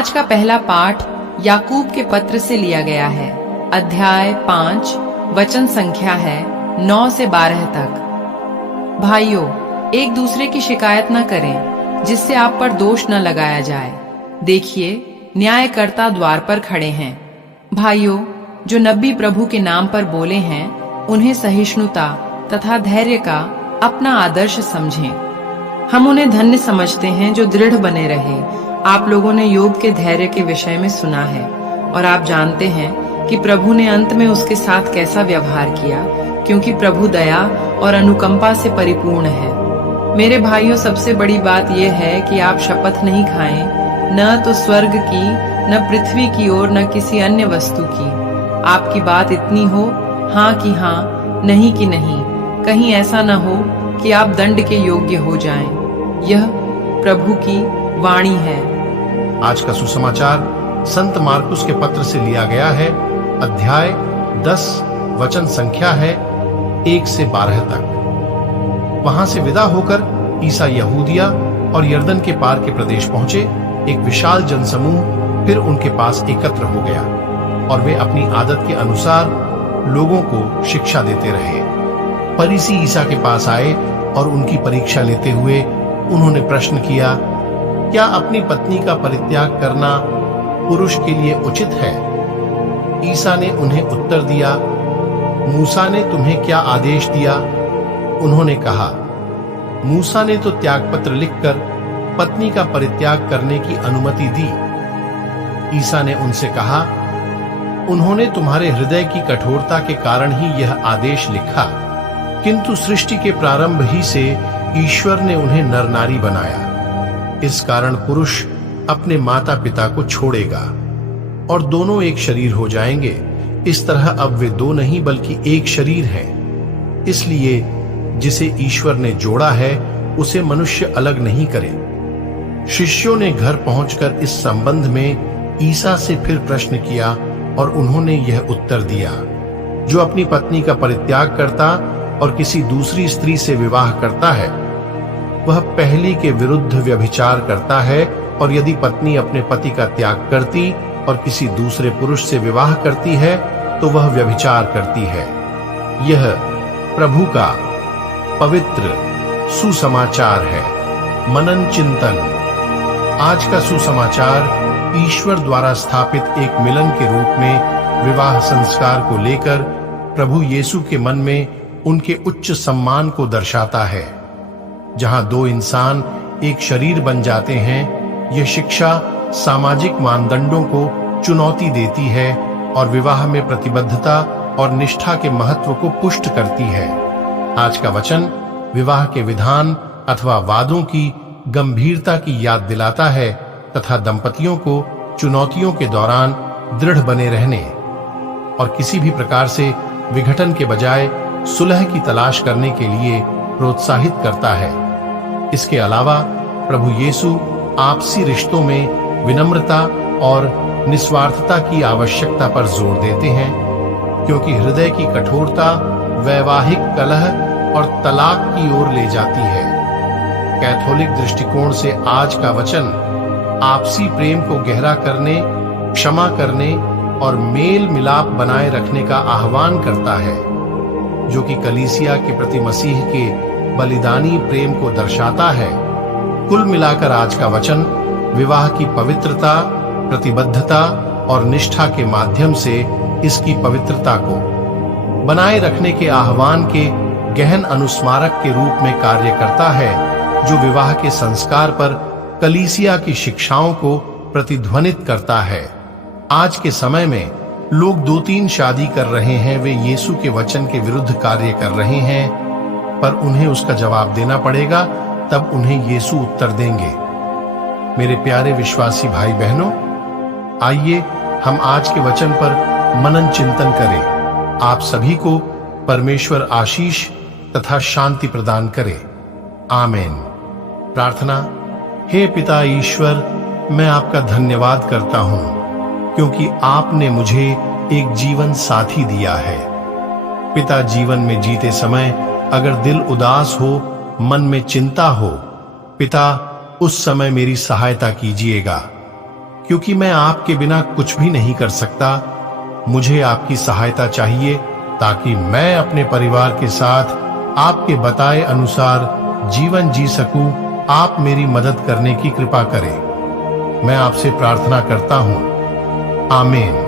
आज का पहला पाठ याकूब के पत्र से लिया गया है। अध्याय 5, वचन संख्या है 9 से 12 तक। भाइयों, एक दूसरे की शिकायत न करें, जिससे आप पर दोष न लगाया जाए। देखिए, न्यायकर्ता द्वार पर खड़े हैं। भाइयों, जो नबी प्रभु के नाम पर बोले हैं, उन्हें सहिष्णुता तथा धैर्य का अपना आदर्श समझें। हम उन्हें धन्य समझते हैं जो दृढ़ बने रहे। आप लोगों ने योग के धैर्य के विषय में सुना है और आप जानते हैं कि प्रभु ने अंत में उसके साथ कैसा व्यवहार किया, क्योंकि प्रभु दया और अनुकंपा से परिपूर्ण है। मेरे भाइयों, सबसे बड़ी बात यह है कि आप शपथ नहीं खाएं, न तो स्वर्ग की, न पृथ्वी की और न किसी अन्य वस्तु की। आपकी बात इतनी हो, हाँ कि हाँ, नहीं कि नहीं। कहीं ऐसा न हो कि आप दंड के योग्य हो जाएं। यह प्रभु की वाणी है। आज का सुसमाचार संत मार्कुस के पत्र से लिया गया है। अध्याय 10, वचन संख्या है 1 से 12 तक। वहां से विदा होकर ईसा यहूदिया और यरदन के पार के प्रदेश पहुंचे। एक विशाल जनसमूह फिर उनके पास एकत्र हो गया और वे अपनी आदत के अनुसार लोगों को शिक्षा देते रहे। फरीसी ईसा के पास आए और उनकी परीक्षा लेते हुए उन्होंने प्रश्न किया, क्या अपनी पत्नी का परित्याग करना पुरुष के लिए उचित है? ईसा ने उन्हें उत्तर दिया, मूसा ने तुम्हें क्या आदेश दिया? उन्होंने कहा, मूसा ने तो त्यागपत्र लिखकर पत्नी का परित्याग करने की अनुमति दी। ईसा ने उनसे कहा, उन्होंने तुम्हारे हृदय की कठोरता के कारण ही यह आदेश लिखा, किंतु सृष्टि के प्रारंभ ही से ईश्वर ने उन्हें नर नारी बनाया। इस कारण पुरुष अपने माता पिता को छोड़ेगा और दोनों एक शरीर हो जाएंगे। इस तरह अब वे दो नहीं बल्कि एक शरीर हैं। इसलिए जिसे ईश्वर ने जोड़ा है उसे मनुष्य अलग नहीं करे। शिष्यों ने घर पहुंचकर इस संबंध में ईसा से फिर प्रश्न किया और उन्होंने यह उत्तर दिया, जो अपनी पत्नी का परित्याग करता और किसी दूसरी स्त्री से विवाह करता है, वह पहली के विरुद्ध व्यभिचार करता है। और यदि पत्नी अपने पति का त्याग करती और किसी दूसरे पुरुष से विवाह करती है तो वह व्यभिचार करती है। यह प्रभु का पवित्र सुसमाचार है। मनन चिंतन। आज का सुसमाचार ईश्वर द्वारा स्थापित एक मिलन के रूप में विवाह संस्कार को लेकर प्रभु यीशु के मन में उनके उच्च सम्मान को दर्शाता है। जहां दो इंसान एक शरीर बन जाते हैं, यह शिक्षा सामाजिक मानदंडों को चुनौती देती है और विवाह में प्रतिबद्धता और निष्ठा के महत्व को पुष्ट करती है। आज का वचन विवाह के विधान अथवा वादों की गंभीरता की याद दिलाता है तथा दंपतियों को चुनौतियों के दौरान दृढ़ बने रहने और किसी भी प्रकार से विघटन के बजाय सुलह की तलाश करने के लिए प्रोत्साहित करता है। इसके अलावा प्रभु यीशु आपसी रिश्तों में विनम्रता और निस्वार्थता की आवश्यकता पर जोर देते हैं, क्योंकि हृदय की कठोरता वैवाहिक कलह और तलाक की ओर ले जाती है। कैथोलिक दृष्टिकोण से आज का वचन आपसी प्रेम को गहरा करने, क्षमा करने और मेल मिलाप बनाए रखने का आह्वान करता है, जो कि कलीसिया के प्रति मसीह के बलिदानी प्रेम को दर्शाता है। कुल मिलाकर आज का वचन विवाह की पवित्रता, प्रतिबद्धता और निष्ठा के माध्यम से इसकी पवित्रता को बनाए रखने के आह्वान के गहन अनुस्मारक के रूप में कार्य करता है, जो विवाह के संस्कार पर कलीसिया की शिक्षाओं को प्रतिध्वनित करता है। आज के समय में लोग 2-3 शादी कर रहे हैं, वे यीशु के वचन के विरुद्ध कार्य कर रहे हैं, पर उन्हें उसका जवाब देना पड़ेगा, तब उन्हें यीशु उत्तर देंगे। मेरे प्यारे विश्वासी भाई बहनों, आइए हम आज के वचन पर मनन चिंतन करें। आप सभी को परमेश्वर आशीष तथा शांति प्रदान करे। आमीन। प्रार्थना। हे पिता ईश्वर, मैं आपका धन्यवाद करता हूं, क्योंकि आपने मुझे एक जीवन साथी दिया है। पिता, जीवन में जीते समय अगर दिल उदास हो, मन में चिंता हो, पिता उस समय मेरी सहायता कीजिएगा, क्योंकि मैं आपके बिना कुछ भी नहीं कर सकता। मुझे आपकी सहायता चाहिए ताकि मैं अपने परिवार के साथ आपके बताए अनुसार जीवन जी सकूं। आप मेरी मदद करने की कृपा करें। मैं आपसे प्रार्थना करता हूं। आमीन।